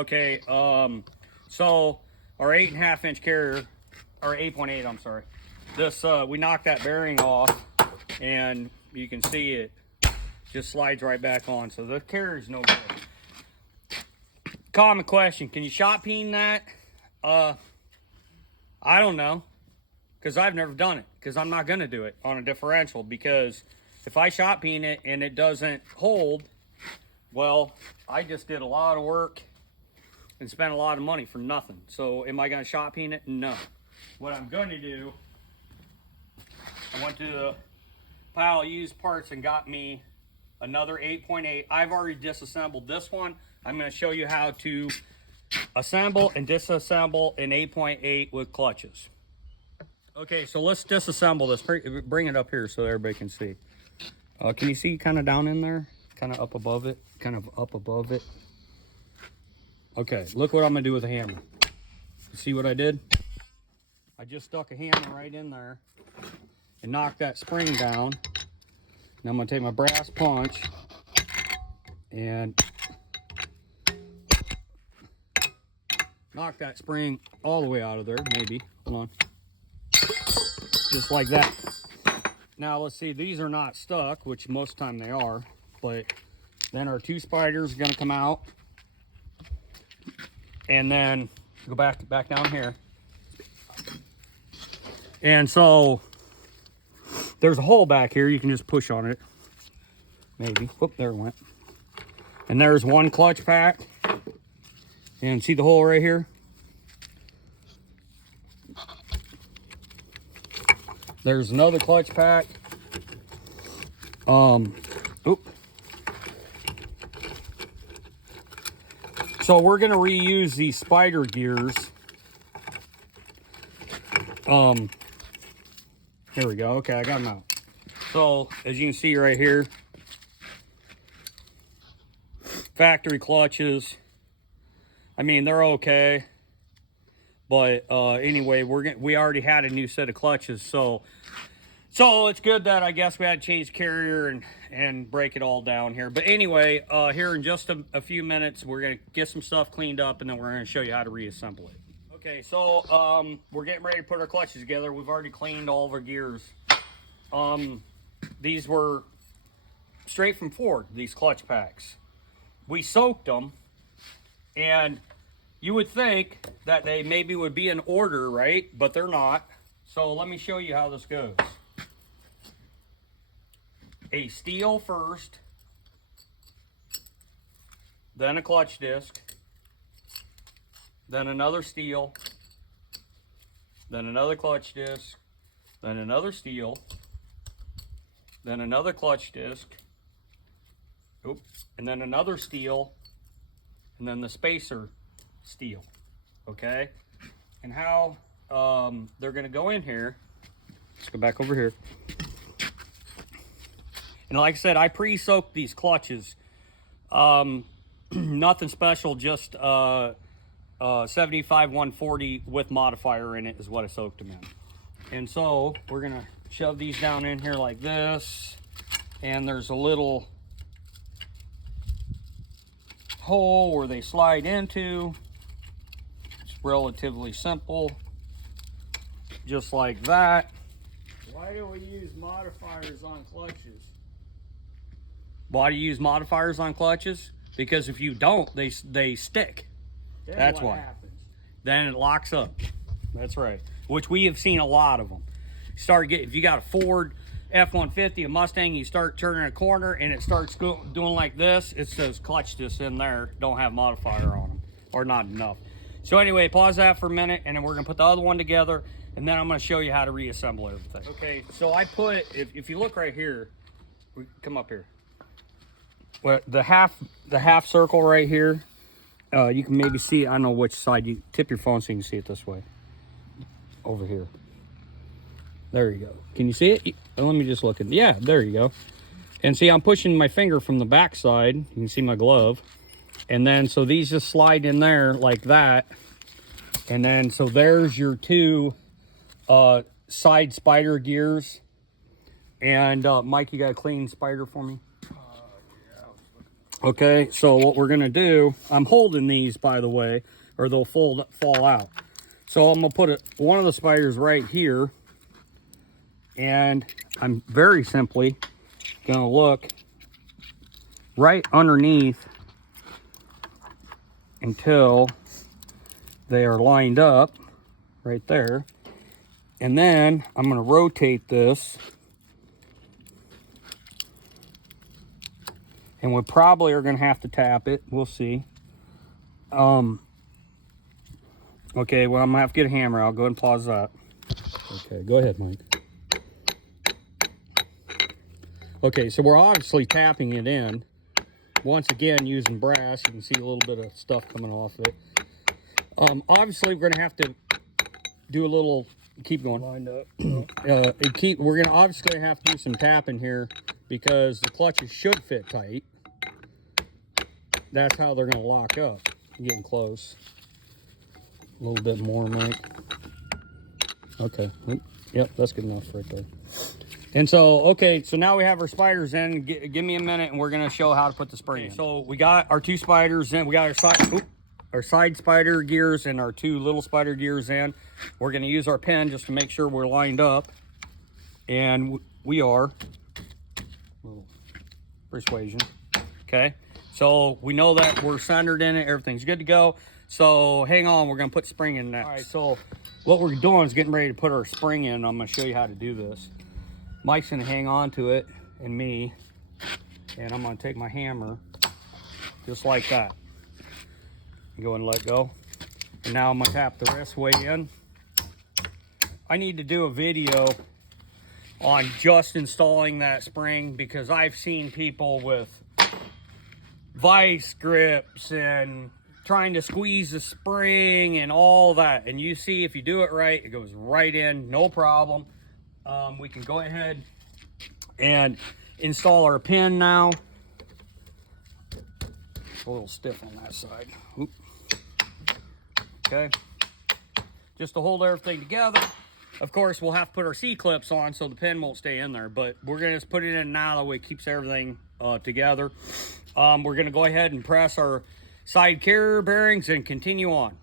Okay, so our 8.5-inch carrier, or 8.8, I'm sorry. This, we knocked that bearing off, and you can see it just slides right back on. So the carrier's no good. Common question, can you shot peen that? I don't know, because I've never done it, because I'm not going to do it on a differential, because if I shot peen it and it doesn't hold, well, I just did a lot of work and spent a lot of money for nothing. So am I going to shot peen it? No. What I'm going to do, I went to the pile of used parts and got me another 8.8. I've already disassembled this one. I'm going to show you how to assemble and disassemble an 8.8 with clutches. Okay, so let's disassemble this. Bring it up here so everybody can see. Can you see kind of down in there? Kind of up above it? Kind of up above it? Okay, look what I'm going to do with a hammer. See what I did? I just stuck a hammer right in there and knocked that spring down. Now I'm going to take my brass punch and knock that spring all the way out of there, maybe. Hold on. Just like that. Now let's see, these are not stuck, which most of the time they are, but then our two spiders are going to come out. And then go back down here. And so there's a hole back here. You can just push on it. Maybe. Whoop, there it went. And there's one clutch pack. And see the hole right here? There's another clutch pack. Oop. So we're going to reuse these spider gears. Here we go. Okay, I got them out. So as you can see right here, factory clutches. I mean, they're okay. But anyway, we already had a new set of clutches, so it's good that I guess we had to change carrier and break it all down here. But anyway, here in just a few minutes, we're gonna get some stuff cleaned up, and then we're gonna show you how to reassemble it. Okay, so we're getting ready to put our clutches together. We've already cleaned all of our gears. These were straight from Ford, these clutch packs. We soaked them, and you would think that they maybe would be in order, right? But they're not. So let me show you how this goes. A steel first, then a clutch disc, then another steel, then another clutch disc, then another steel, then another clutch disc, and then another steel, and then the spacer steel. Okay, and how they're going to go in here. Let's go back over here. And like I said, I pre-soaked these clutches. Nothing special, just 75 140 with modifier in it is what I soaked them in. And so we're going to shove these down in here like this. And there's a little hole where they slide into. It's relatively simple, just like that. Why do we use modifiers on clutches? Why do you use modifiers on clutches? Because if you don't, they stick. Then That's what why. happens? Then it locks up. That's right. Which we have seen a lot of them. If you got a Ford F-150, a Mustang, you start turning a corner and it starts doing like this, it says clutch disc in there, don't have modifier on them, or not enough. So anyway, pause that for a minute, and then we're gonna put the other one together, and then I'm gonna show you how to reassemble everything. Okay, so I put, if you look right here, come up here. Well, the half circle right here, you can maybe see, I don't know which side, you tip your phone so you can see it this way. Over here. There you go. Can you see it? Let me just look at it. Yeah, there you go. And see, I'm pushing my finger from the back side. You can see my glove. And then, so these just slide in there like that. And then, so there's your two side spider gears. And Mike, you got a clean spider for me? Okay, so what we're gonna do, I'm holding these, by the way, or they'll fall out. So I'm gonna put one of the spiders right here, and I'm very simply gonna look right underneath until they are lined up right there. And then I'm gonna rotate this, and we probably are gonna have to tap it. We'll see. Okay, well, I'm gonna have to get a hammer. I'll go ahead and pause that. Okay, go ahead, Mike. Okay, so we're obviously tapping it in. Once again, using brass, you can see a little bit of stuff coming off it. Obviously, we're gonna have to do a little. Keep going. Lined up. We're gonna obviously have to do some tapping here because the clutches should fit tight. That's how they're gonna lock up. I'm getting close. A little bit more, Mike. Okay. Yep, that's good enough right there. And so, okay, so now we have our spiders in. Give me a minute, and we're gonna show how to put the spring in. So we got our 2 spiders in. We got our side spider gears and our 2 little spider gears in. We're gonna use our pen just to make sure we're lined up, and we are. Little persuasion. Okay, so we know that we're centered in it. Everything's good to go. So hang on, we're gonna put spring in next. All right, so what we're doing is getting ready to put our spring in. I'm gonna show you how to do this. Mike's gonna hang on to it, and me, and I'm gonna take my hammer, just like that. Go and let go. And now I'm gonna tap the rest way in. I need to do a video on just installing that spring because I've seen people with vice grips and trying to squeeze the spring and all that. And you see, if you do it right, it goes right in, no problem. We can go ahead and install our pin now. It's a little stiff on that side. Oop. Okay. Just to hold everything together. Of course, we'll have to put our C-clips on so the pin won't stay in there, but we're gonna just put it in now, that way it keeps everything together. We're gonna go ahead and press our side carrier bearings and continue on.